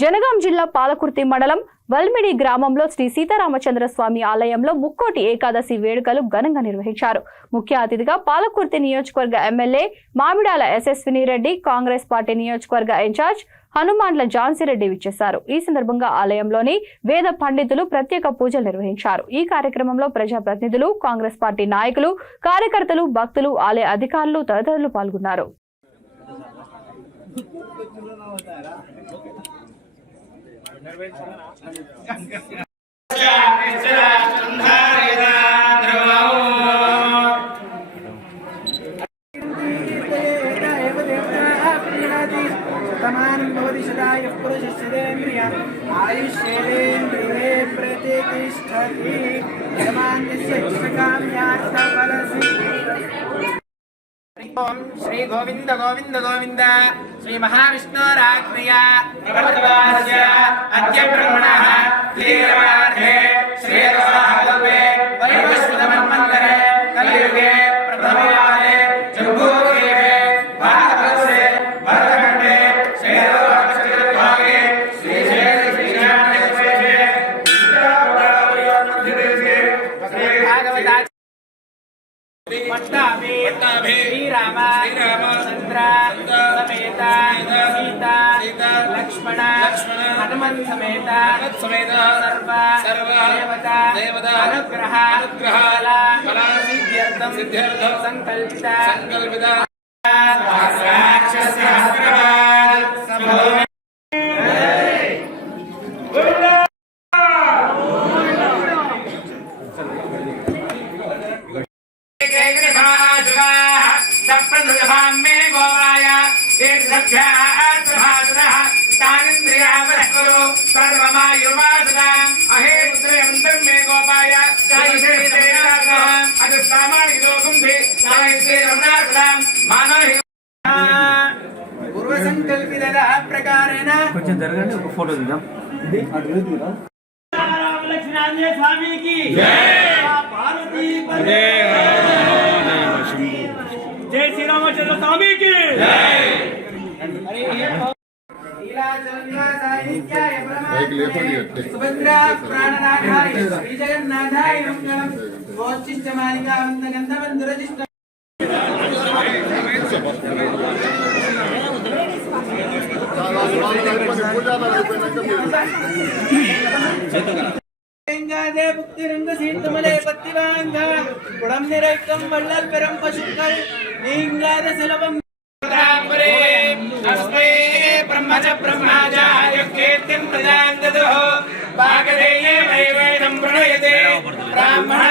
జనగాం జిల్లా పాలకుర్తి మండలం వల్మిడి గ్రామంలో శ్రీ సీతారామచంద్ర స్వామి ఆలయంలో ముక్కోటి ఏకాదశి వేడుకలు ఘనంగా నిర్వహించారు. ముఖ్య అతిథిగా పాలకుర్తి నియోజకవర్గ ఎమ్మెల్యే మామిడాల యశస్విని రెడ్డి, కాంగ్రెస్ పార్టీ నియోజకవర్గ ఇన్ఛార్జ్ హనుమాన్ల ఝాన్సీరెడ్డి విచ్చేశారు. ఈ సందర్భంగా ఆలయంలోని వేద పండితులు ప్రత్యేక పూజలు నిర్వహించారు. ఈ కార్యక్రమంలో ప్రజాప్రతినిధులు, కాంగ్రెస్ పార్టీ నాయకులు, కార్యకర్తలు, భక్తులు, ఆలయ అధికారులు తదితరులు పాల్గొన్నారు. ओम श्री गोविंद गोविंद गोविंद श्री महाविष्णुराज्ञय प्रवर्तमानस्य अद्य ब्रह्मणः तीरवार्धे श्रीरसाहल्पे वैवस्वतमन्वन्तरे कलियुगे प्रथमयाने जम्बूद्वीपे भारतवर्षे भरतखण्डे श्रीरसाहल्पे श्रीशैलश्रीरामदेशे उत्तरावयोर्मध्यदेशे श्रीभागवता पट्टाभि श्रीराम चंद्र समेत सीता लक्ष्मण हनुमन् समेत सर्व देवता अनुग्रह फल सिद्ध्यर्थं संकल्पित पूर्व संकल्पित प्रकारेण కొంచెం జరగండి ఒక ఫోటో తీద్దాం लक्ष्मणांजनेय स्वामी की जय पार्वती जय श्री रामचंद्र स्वामी की जय सुभद्रा प्राणनाथाय श्री जगन्नाथाय मंगलम गोचिष्ट मालिका गंधवंदरजिष्ट गंगादे भक्तिरंग सीतमले पत्तिवांग कुडम निरैकम वल्लल पेरम पशुक्कल नींगाद सलवम रामरे अस्मै ब्रह्मज ब्रह्माचार्य कीर्तिं प्रदान ददो भागधेये वैवेदं प्रणयते ब्राह्मण